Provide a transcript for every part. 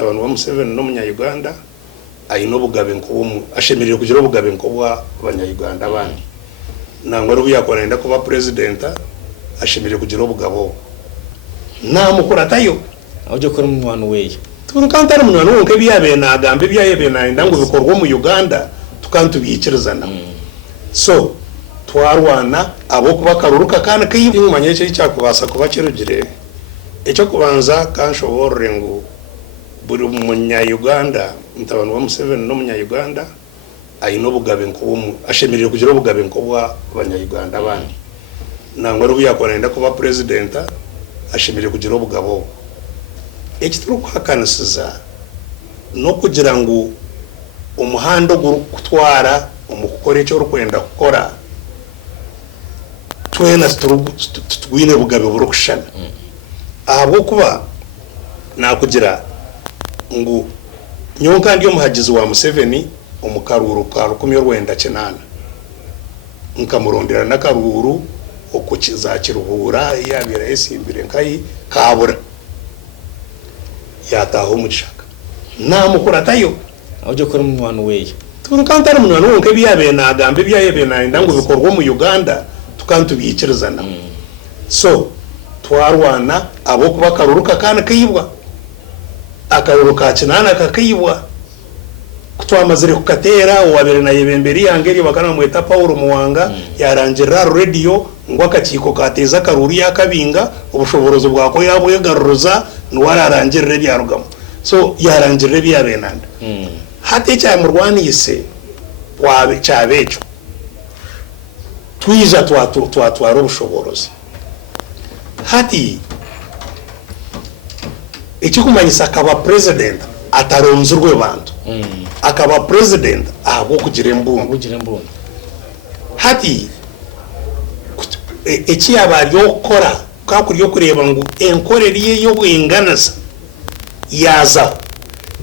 mutabano wa Museveni no munya Uganda ayino bugabe nko ashemerera kugira bugabe nko bw'abanya Uganda abandi nangwa rubu yakorenda kuba president ashemerera kugira bugabo namukura tayo aho kora mu mwana weye tukantara mu mwana wonke biyabe na agambe biyabe na ndango bikorwa mu Uganda tukantubikirezana so twarwana abo kuba karuruka kana kiyimanye cyo cyakubasa kuba kirugire icyo kubanza kanshobore ngo buri munya Uganda mutabano wa Museveni no munya Uganda ayino bugabe nko ashemerera kugira bugabe nko bw'abanya Uganda abandi nangwa rubu yakorenda kuba president ashemerera kugira bugabo ekituruko hakanisiza no kugira ngo umuhando gutwara umukore cyo rukwenda gukora twena twine bugabe burukushana abo kuba nakugira ngo nyonka ndiyo muhagizi wa Museveni umukaruru ka 19 nkamurondera nakaruru okukiza kiruhura yabira esimbire nkai kabura yataho mushaka namukura tayo aho kora mu mwana weye tukantara mu mwana wonke biyabe na agambe biyabe na ndango bikorwa mu Uganda tukantubikirezana so twarwana abo kuba karuruka kana kayibwa akaruruka kinana kakayibwa kutwamazire kukatera uwabere na yebemberi yangeri bakana mweta Paulo Muwanga yarangira radio ngo akakiko kateza karuri yakabinga ubushoborozo bwako yabo yegaruza nuwararangirire byarugamo so yarangirire byabenanda hate cya murwanise wabe cyabecho twiza twatwara ubushoborozi hati ikikumanyisa akaba president ataronzurwe bantu akaba president abo kugira imbundu hati eki yabaryo kora kakuriyo kureba ngo enkoreriye yo bwinganasa yazaho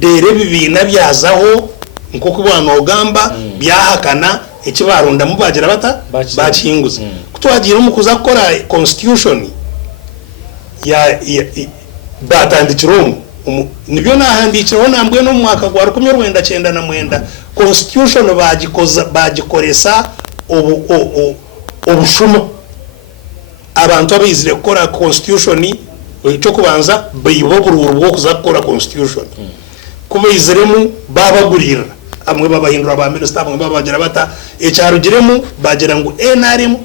dere bibina byazaho nko kubana ogamba byahakana eki barunda mubagira bata bakinguza kutwagira umukuza gukora constitution ya batandikiro nibyo nahandikiraho nambwe no mwaka gwa 1999 constitution bagikoresa obushuma abantu abizire gukora constitution cyo kubanza bibo bururu bwo kuzakora constitution kubiziremu babagurira amwe babahindura ba minister amwe babagira bata ecyarugiremu bagira ngo NRM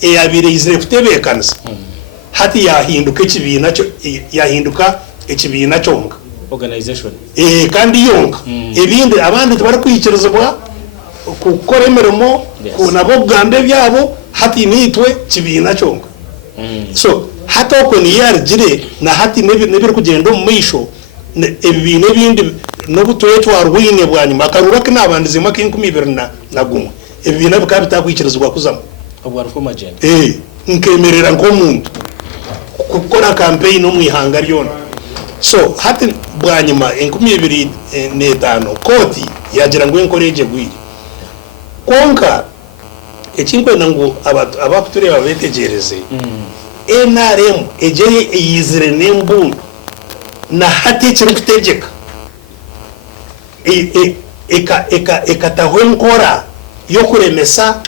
eyabire izire kutebekanisa hati yahinduka ekibina cyo yahinduka ekibina cyonga organization kandi yonga ibindi abandi tubara kwikirezwa gukora imirimo kunabo bwambe byabo hati nitwe kibina cyonga so hata ko ni yargire na hati nebiri kugenda mu misho ibintu bindi no butoye twarwine bwanyuma karura ke nabandize make 2021 ibintu bikabitakwikirizwa kuzamo abwara ko magenda nkemerera nko muntu gukora campaign no mwihanga ryona so hati bwanyuma 2025 koti yagira ngo encourage gwiri konka ekinkwe nango abakutureba betegereze NRM ejeye yizire nembundu na hati kiri kutegeka ekatahwe nkora yo kuremesa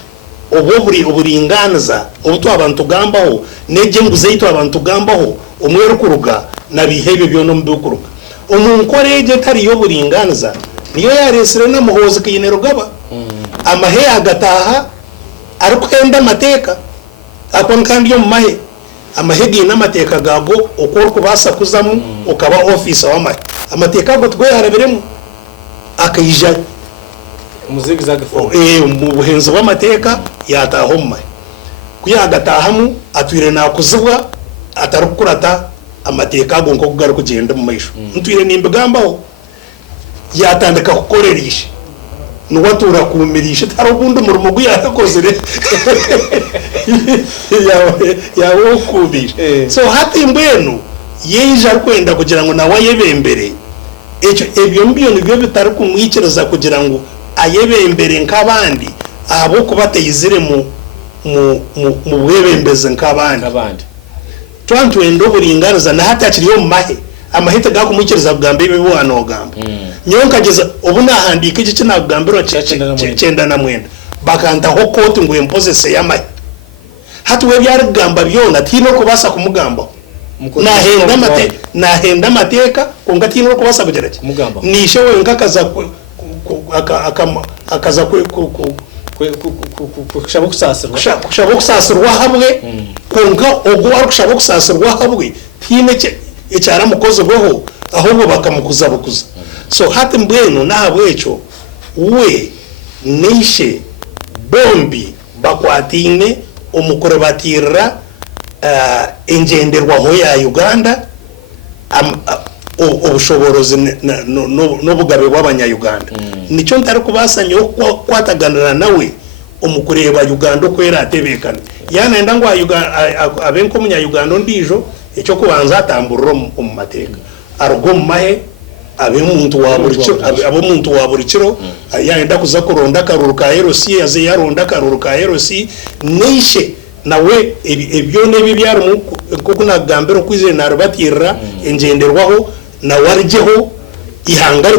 uburinganiza obuto abantu gambaho neje nguze ito abantu gambaho umwero kuruga nabihebe byo no mbukuruga umunkoreje tari yo buringaniza niyo yaresire na muhozi kiyinero gaba amahe agataha arikwenda mateka akon kandi yo mahe amahegi n'amateka gago ukora kubasa kuzamu ukaba officer w'amahe amateka go twe haraberemo akayija umuziki zagafo mu buhenzi bw'amateka yataho mahe kuyagatahamu atwire nakuzibwa atarukurata amateka go nko kugaruka kugenda mu mayisho ntwire nimbigambaho yatandika kukorerisha nuwatura kumirisha tarubundi umurimo guyatakozere yawo kubisha so hati mbwenu yeje arkwenda kugira ngo nawe yebembere echo ebyo mbyo nibyo bitari kumwikiriza kugira ngo ayebembere nk'abandi abo kubateyizire mu bwebembeze nk'abandi twantu endo buringaniza na hata kiriyo mahe amahita gakumukiriza bwambe bibwana gamba nyo nkageza ubu nahandika iki kinagambiro cyenda na mwenda bakanda ho kote ngo impose yamaye hatuwe byari gamba byona tino kubasa kumugamba nahenda amateka kunga tino kubasa bugerake nishe we nkakaza akaza kushabo kusasirwa hamwe kunga ogwa kushabo kusasirwa hamwe tine icyara mukoze bwo ahubwo bakamukuzabukuza so hati mbweno nahabwecho we nishe bombi bakwatine umukore batira engenderwaho ya Uganda ubushoborozi n'ubugabe bw'abanya-Uganda nicyo ntari kubasanye kwataganira nawe umukureba Uganda kwera atebekana yanenda ngo abenko munya-Uganda ndijo icyo kubanza atamburiro mu mateka arugo mahe abemuntu waburikiro yanda kuza kuronda karuru ka erosi yaze yaronda karuru ka erosi nishe nawe ebyo nebi byari kuko nagambero kwizera narubatira engenderwaho na warjeho ihangare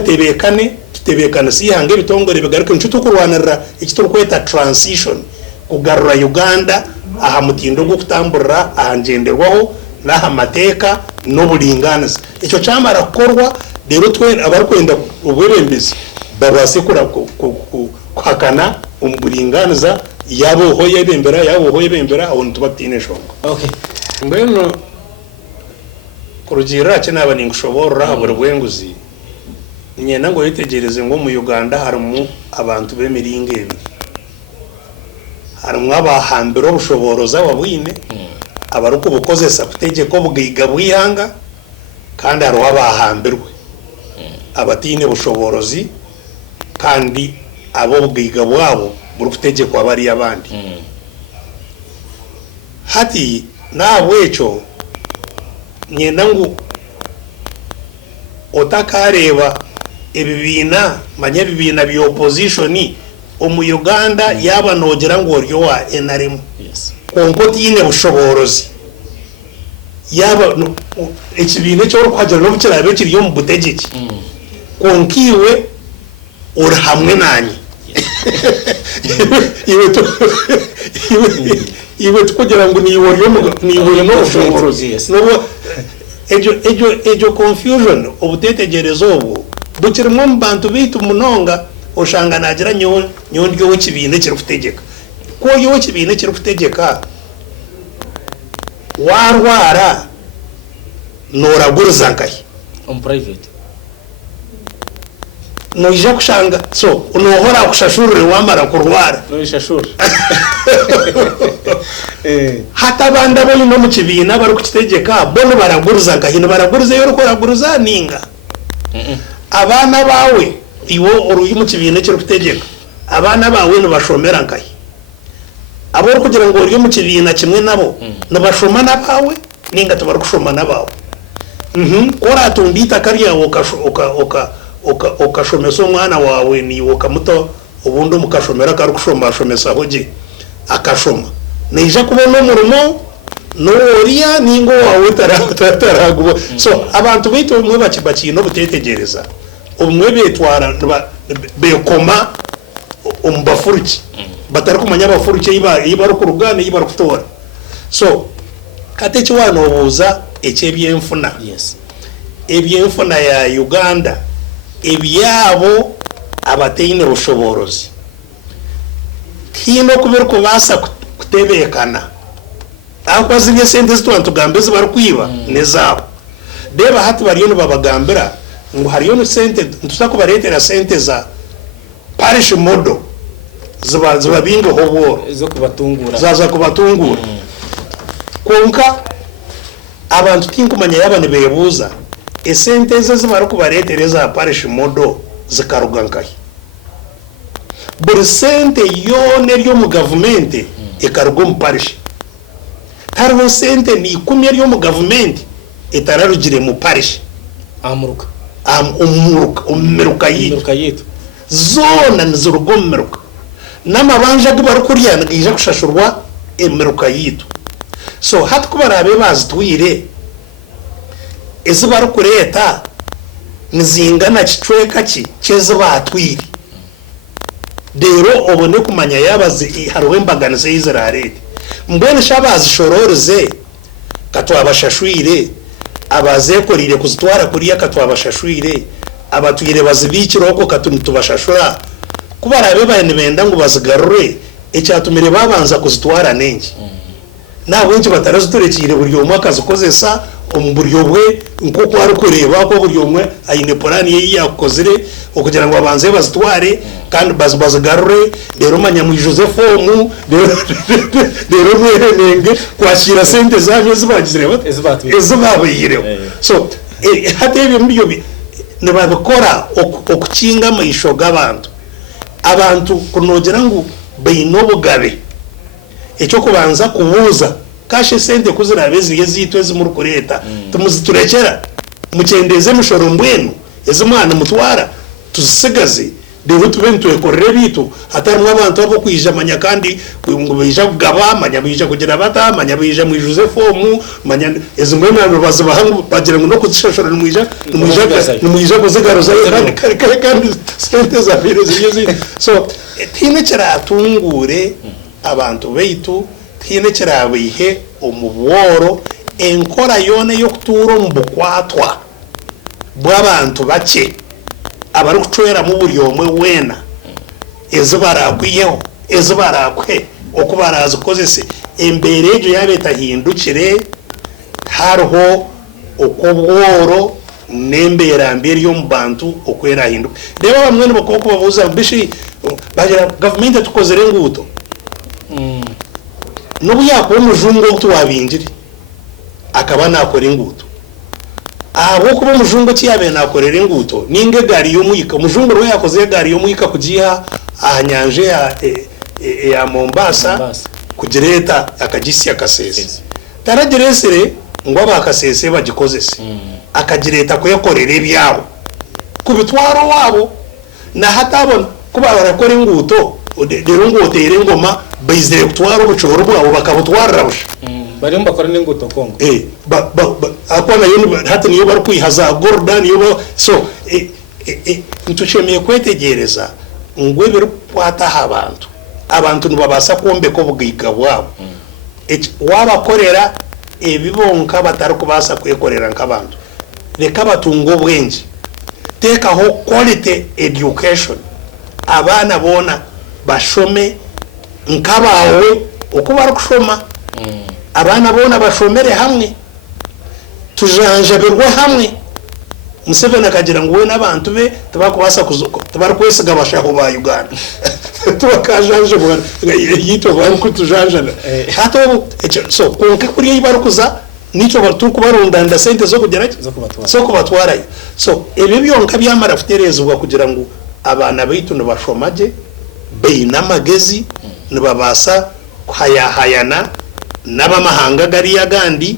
tebekana si ihangare bitongore bigaruka nshuto kurwanira ikitoro kweta transition kugarura Uganda aha mutindo gwo kutamburira ahangenderwaho naha mateka no buringaniza icyo cyamara korwa rero twe abarikwenda ubwebembezi babase kuhakana umuburinganiza yabo hoye bembera aho ntubaptine shongo okay mbeno kurugira cyane ningushobora habura bwenguzi nyena ngo yitegereze ngo mu Uganda harimo abantu bemiringe ebi harimo abahambiro bushoboroza wabwine abaruko bukozesa kutegeko bwiga bwihanga kandi haro abahambirwe abatine bushoborozi kandi abo bwiga bwabo buri kutegeko abari abandi hati nabwecho nyenda ngo otakareba ebibina manye bibina bi opposition mu Uganda yaba nogera ngo ryo wa NRM konko tine bushoborozi yaba ekibine cyo kwagera no bukirabe kiri yo mu butegeki konkiwe uri hamwe nanyi iwe tukugera ngo niwe no bushoborozi no ejo confusion obutetegerezo obu bukirimo mbantu bitu munonga oshanga nagira nyondyo w'ikibine kiri kutegeka ko yo kibine kiri kutegeka warwara noraguruza nkayi on private noija kushanga so unohora kushashurure wamara kurwara no ishashura hata banda bo no mu kibina bari kukitegeka bono baraguruza nkayi baraguruza yo koraguruza ninga abana bawe iwo uruyi mu kibina kiri kutegeka abana bawe no bashomera nkayi abo kugira ngo uri mu kibina kimwe nabo nabashoma nabawe ninga tubar kushoma nabawe ora tundita kariya okashomesa umwana wawe ni wokamuto ubundi mukashomera kari kushoma shomesa hoje akashoma neje kubona umurimo no oriya ningo wawe taragubo so abantu bitu umwe bakino butetegereza umwe betwara bekoma umbafuruki batari kumanya bafuruke iba kurugana iba kutora so kate cywana obuza ekyebyenfuna yes ebyenfuna ya Uganda ebyabo abateine bushoborozi kino kubera ko basa kutebekana akwazinye sente zitwantu gambeze bari kwiba nezabo deba hati bariyo no babagambira ngo hariyo no sente ntuzako baretera sente za parish model ziba bingo hobo zo kubatungura zaza kubatungura konka abantu tinkumanya yabane bebuza esente ze zibara kubaretereza parish modo zikarugankaye buri sente yone ryo mu government ikarugo mu parish hariho sente ni 10 ryo mu government itararugire mu parish amuruka umuruka yitu zona nzurugo umuruka namabanja gibara kuriyana gije kushashurwa emeruka yitu so hat kubarabe bazitwire ezi barukureta nizingana kicweka ki keze batwiri rero obone kumanya yabazi hariho imbaganize y'Israel mbwene shabazi shororeze katwabashashwire abazekorire kuzitwara kuriya katwabashashwire abatwire bazibikiroko katumutubashashura kuba rabe bane benda ngo bazigarure icyatumire babanza kuzitwara nenge nabo nje batarazuturekire buri umwe akazikozesa umburyo bwe nko kwari kureba ko buri umwe ayine porani ye yakozire okugira ngo abanze bazitware kandi bazigarure rero manya mu Josephomu rero mwerenge kwashira sente zanyu zibagizire bate ezibabiyireho so hatebe mbiyo nabakora okukinga amayisho g'abantu abantu kunogera ngo bayinobugabe icyo kubanza kubuza kashe sente kuzirabezi yezitwe zimurukureta tumuziturekera mucendeze mushoro mbwenu ezimwana mutwara tuzisigaze rero tubentuye korere bitu hatarumwe abantu abo kwijamanya kandi ngo bija kugaba manya bija kugira bata manya bija mu Josephomu manya ezimwe nabo bazibahangu bagira ngo no kuzishashora numwija kuzigaruza kandi sente za biro ziyezi so tine kiratungure abantu beitu tine kirabihe umubworo enkora yone yo kuturo mbukwatwa bw'abantu bake abari kucwera mu buri omwe wena ezo barakwiyeho ezo barakwe okubaraza kozese embere ejo yabeta hindukire hariho okubworo nembera mbere yo mbantu okwera hinduka reba bamwe n'abakoko bavuza bishi bagira government tukozere nguto nubu yakwo mujungo tuwabinjiri akaba nakora inguto abo kuba mujungo kiyabe nakorera inguto ninge gari yo muyika mujungo ro yakoze gari yo muyika kujiha ahanyanje ya Mombasa kugireta akagisi akasese tarageresere ngo abakasese bagikozese akagireta kuyakorera ibyabo kubitwaro wabo na hatabona kuba barakora inguto rero ngo utere ngoma bayizere kutwara ubucoro bwabo bakabutwara busha bari mbakora n'inguto Kongo akona yoni hata niyo bari kwihaza Gordon yo so ntushemeye kwetegereza ngwe biri kwata abantu nubabasa kombe ko bugiga bwabo wabakorera ebibonka batari kubasa kwekorera nk'abantu reka batungo bwenje take aho quality education abana bona bashome nkabawe uko bari kushoma abana bona bashomere hamwe tujanjabirwe hamwe Museveni akagira ngo we n'abantu be tabakubasa tabari kwesiga bashaho ba Uganda tubakajanje bwa yito bari kutujanjana hato so konke kuri yibarukuza nico batuku barundanda sente zo kugera zo kubatwara so ebi byonka byamara futerezwa kugira ngo abana baitu nibashomaje beina magezi nibabasa hayahayana n'abamahanga gari yagandi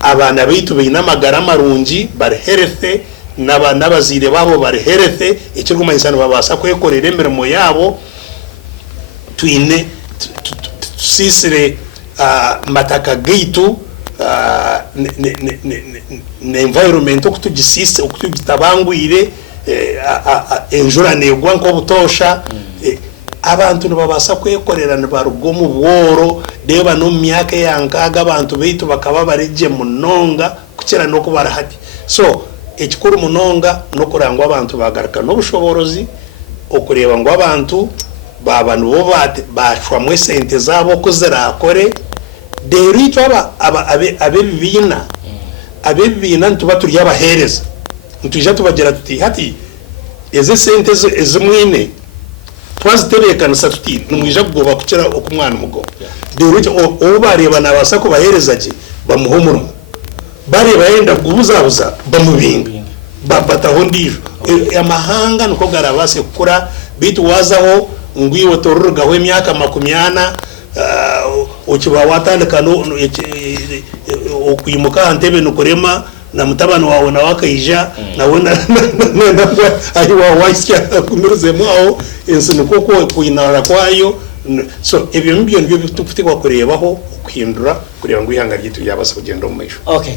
abana baitu beina magara marungi bari healthy n'abazire babo bari healthy ikigumanyisana babasa kwekorera emirimo yabo twine sisire mataka gaitu ne environment okutugisise okutugitabangwire enjura negwa nko butosha abantu nibabasa kwekorera nibarugomu bworo deba no myaka yankaga abantu beitu bakaba bareje munonga kukira no kubara hati so ekikuru munonga no kurangwa abantu bagaruka no bushoborozi okureba ngo abantu baba nubo bashwa mwe sente zabo kuzirakore derito abebina ntuba turi yabahereza ntuje tubagira tuti hati eze sente ezimwine twaziterekana satuti numwija kugoba kukira okumwana mugo derito obareba nabasa ko baherezaje bamuhomuru bareba yenda kubuzabuza bamubinga babataho ndijo amahanga nuko garabase kukura bitu wazaho ngwiwo torugaho emyaka 80 ukiba watandika no okuyimuka antebe nukurema na mutabano wawe na wakayija nawona ayi wa waisya kumiruze mwaho ensinuko ko kuyinara kwayo so ebyo mbyo nibyo tufutikwa kurebaho okuhindura kureba ngo ihanga ryitu yabasa kugenda mu maisho. Okay.